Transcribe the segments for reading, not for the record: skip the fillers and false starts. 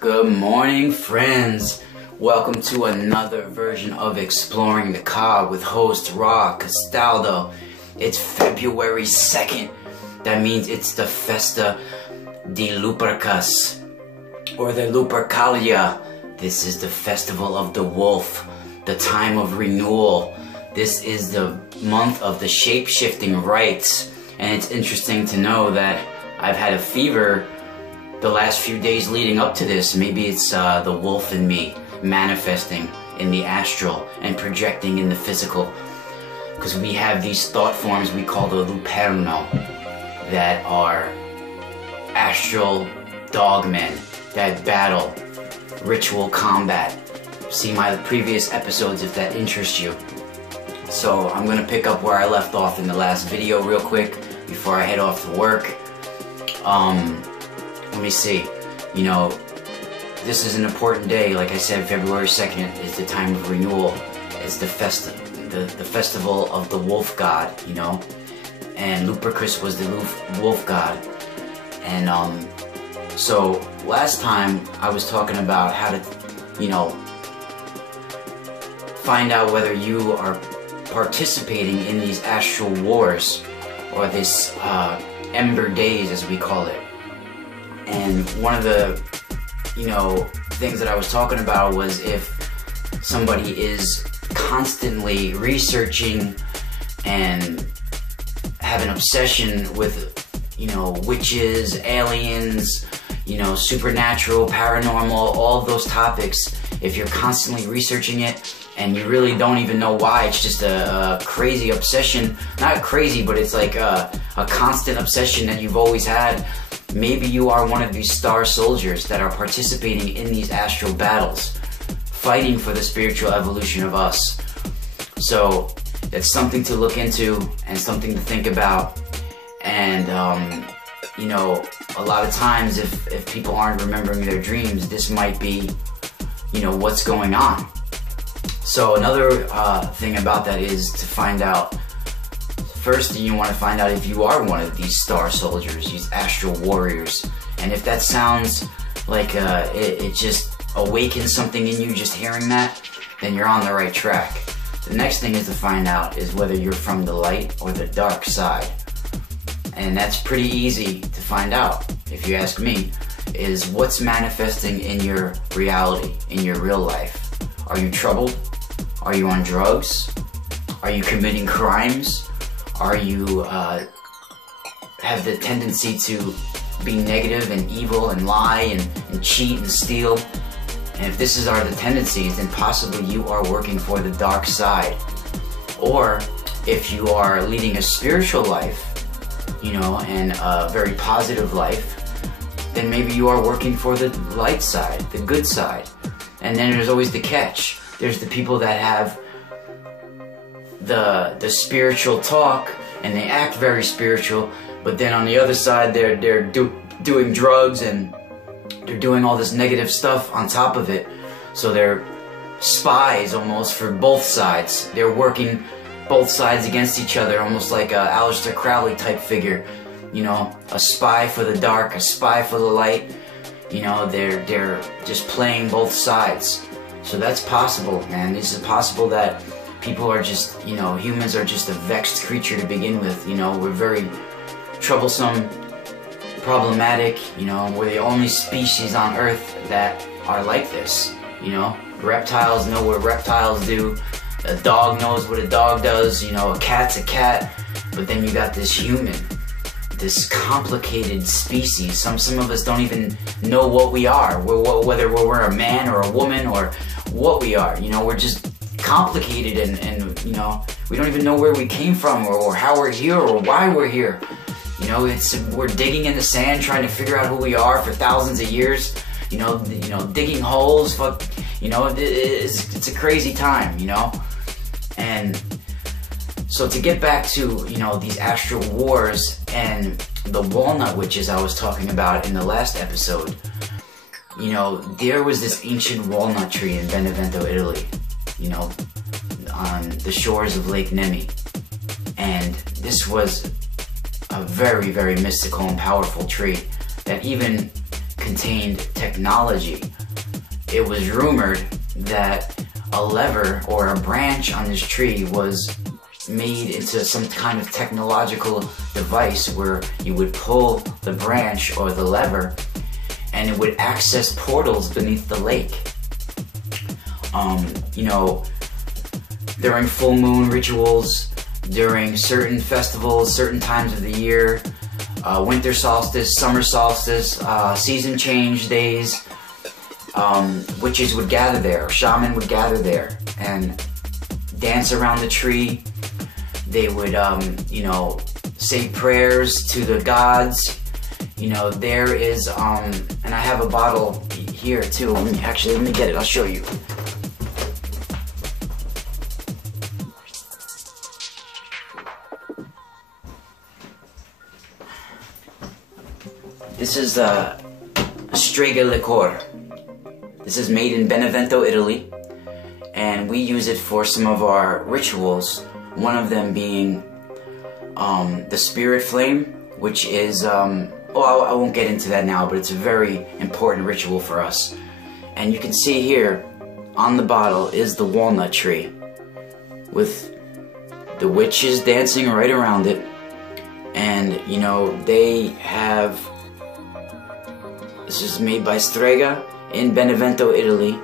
Good morning, friends. Welcome to another version of Exploring the Cob with host Ra Castaldo. It's February 2nd. That means it's the Festa di Lupercus, or the Lupercalia. This is the festival of the wolf, the time of renewal. This is the month of the shape-shifting rites. And it's interesting to know that I've had a fever the last few days leading up to this. Maybe it's the wolf in me manifesting in the astral and projecting in the physical. Because we have these thought forms we call the luperno that are astral dogmen that battle ritual combat. See my previous episodes if that interests you. So I'm going to pick up where I left off in the last video real quick before I head off to work. Let me see. You know, this is an important day. Like I said, February 2nd is the time of renewal. It's the festival of the wolf god, you know. And Lupercus was the wolf god. And so last time I was talking about how to, you know, find out whether you are participating in these astral wars, or this ember days as we call it. And one of the, you know, things that I was talking about was if somebody is constantly researching and have an obsession with, you know, witches, aliens, you know, supernatural, paranormal, all of those topics, if you're constantly researching it and you really don't even know why, it's just a crazy obsession. Not crazy, but it's like a constant obsession that you've always had. Maybe you are one of these star soldiers that are participating in these astral battles, fighting for the spiritual evolution of us. So that's something to look into and something to think about. And you know, a lot of times if people aren't remembering their dreams, this might be, you know, what's going on. So another thing about that is to find out, first you want to find out if you are one of these star soldiers, these astral warriors. And if that sounds like it just awakens something in you just hearing that, then you're on the right track. The next thing is to find out is whether you're from the light or the dark side. And that's pretty easy to find out, if you ask me, is what's manifesting in your reality, in your real life. Are you troubled? Are you on drugs? Are you committing crimes? Are you have the tendency to be negative and evil and lie and cheat and steal? And if this are the tendencies, then possibly you are working for the dark side. Or if you are leading a spiritual life, you know, and a very positive life, then maybe you are working for the light side, the good side. And then there's always the catch. There's the people that have the spiritual talk and they act very spiritual, but then on the other side they're doing drugs and they're doing all this negative stuff on top of it. So they're spies almost for both sides. They're working both sides against each other, almost like a Aleister Crowley type figure, you know, a spy for the dark, a spy for the light. You know, they're just playing both sides. So that's possible, man. This is possible that people are just, you know, humans are just a vexed creature to begin with. You know, we're very troublesome, problematic, you know, we're the only species on Earth that are like this, you know. Reptiles know what reptiles do, a dog knows what a dog does, you know, a cat's a cat, but then you got this human, this complicated species. Some of us don't even know what we are, whether we're a man or a woman or what we are, you know, we're just complicated and you know, we don't even know where we came from or how we're here or why we're here. You know, we're digging in the sand trying to figure out who we are for thousands of years. You know, digging holes. You know, it's a crazy time. You know, and so to get back to, you know, these astral wars and the walnut witches I was talking about in the last episode. You know, there was this ancient walnut tree in Benevento, Italy. You know, on the shores of Lake Nemi, and this was a very, very mystical and powerful tree that even contained technology. It was rumored that a lever or a branch on this tree was made into some kind of technological device where you would pull the branch or the lever and it would access portals beneath the lake. You know, during full moon rituals, during certain festivals, certain times of the year, winter solstice, summer solstice, season change days, witches would gather there, shaman would gather there and dance around the tree. They would, you know, say prayers to the gods. You know, there is, and I have a bottle here too. Let me get it, I'll show you. This is Strega liqueur. This is made in Benevento, Italy, and we use it for some of our rituals. One of them being the spirit flame, which is, well, I won't get into that now, but it's a very important ritual for us. And you can see here on the bottle is the walnut tree with the witches dancing right around it. And, you know, they have, this is made by Strega in Benevento, Italy.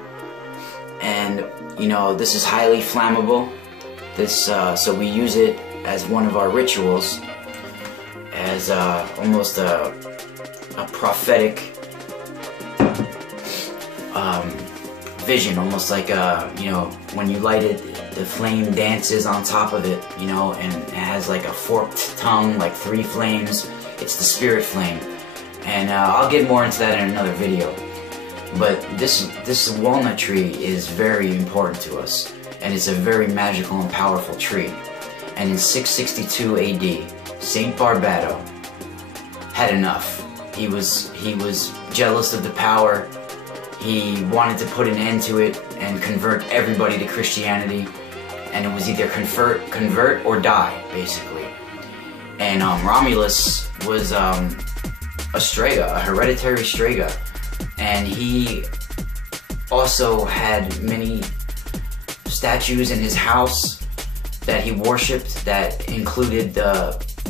And, you know, this is highly flammable. This, so we use it as one of our rituals, as almost a prophetic vision, almost like you know, when you light it, the flame dances on top of it, you know, and it has like a forked tongue, like 3 flames. It's the spirit flame, and I'll get more into that in another video. But this walnut tree is very important to us, and it's a very magical and powerful tree. And in 662 AD, Saint Barbado had enough. He was jealous of the power. He wanted to put an end to it and convert everybody to Christianity. And it was either convert or die, basically. And Romulus was a Strega, a hereditary Strega. And he also had many statues in his house that he worshipped that included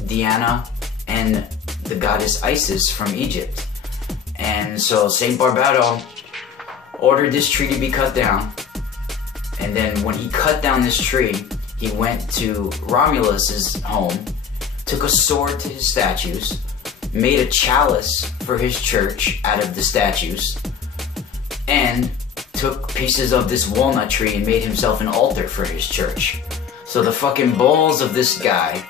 Diana and the goddess Isis from Egypt. And so Saint Barbado ordered this tree to be cut down, and then when he cut down this tree, he went to Romulus's home, took a sword to his statues, made a chalice for his church out of the statues, and took pieces of this walnut tree and made himself an altar for his church. So the fucking balls of this guy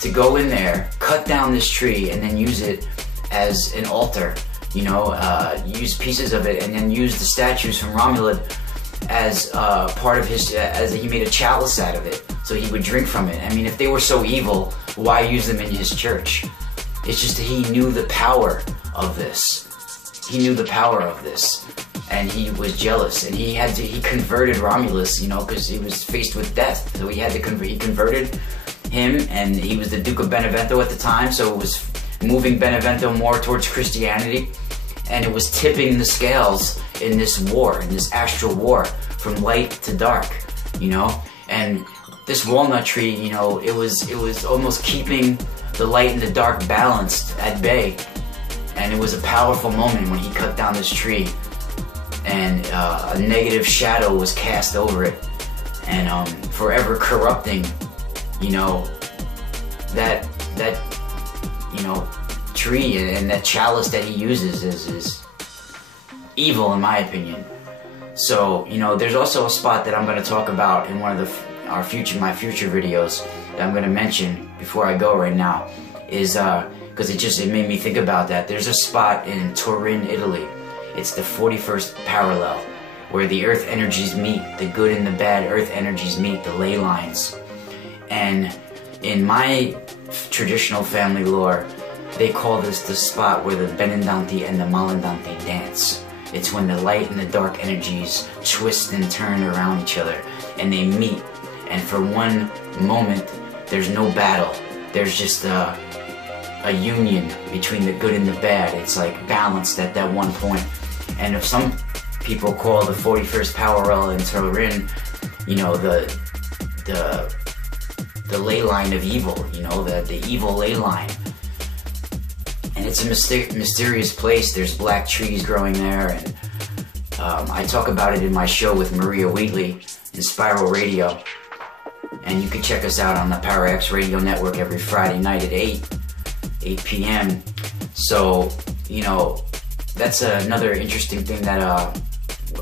to go in there, cut down this tree, and then use it as an altar, you know, use pieces of it, and then use the statues from Romulus as part of his, as he made a chalice out of it, so he would drink from it. I mean, if they were so evil, why use them in his church? It's just that he knew the power of this. He knew the power of this, and he was jealous, and he converted Romulus, you know, because he was faced with death, so he had to convert. He converted him, and he was the Duke of Benevento at the time, so it was moving Benevento more towards Christianity, and it was tipping the scales in this war, in this astral war, from light to dark, you know. And this walnut tree, you know, it was almost keeping the light and the dark balanced at bay. And it was a powerful moment when he cut down this tree, and a negative shadow was cast over it, and forever corrupting, you know, that you know, tree, and that chalice that he uses is evil, in my opinion. So, you know, there's also a spot that I'm going to talk about in one of my future videos that I'm going to mention before I go right now, is because it made me think about that. There's a spot in Turin, Italy. It's the 41st parallel, where the earth energies meet, the good and the bad earth energies meet, the ley lines. And in my traditional family lore, they call this the spot where the Benandanti and the Malandanti dance. It's when the light and the dark energies twist and turn around each other, and they meet. And for one moment, there's no battle. There's just a union between the good and the bad. It's like balanced at that one point. And if some people call the 41st parallel in Turin, you know, the ley line of evil, you know, the evil ley line. And it's a mysterious place. There's black trees growing there, and I talk about it in my show with Maria Wheatley in Spiral Radio. And you can check us out on the Power X Radio Network every Friday night at 8 p.m. So, you know, that's another interesting thing that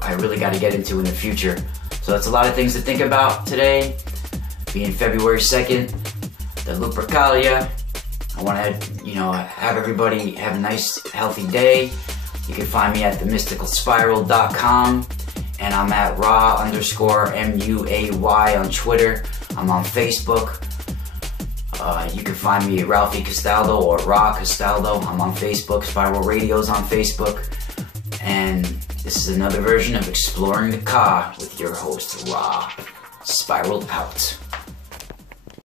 I really got to get into in the future. So that's a lot of things to think about today. Being February 2nd, the Lupercalia. I want to, you know, have everybody have a nice, healthy day. You can find me at themysticalspiral.com, and I'm at raw_MUAY on Twitter. I'm on Facebook. You can find me at Ralphie Castaldo or Ra Castaldo. I'm on Facebook. Spiral Radio's on Facebook. And this is another version of Exploring the Ka with your host, Ra. Spiraled out.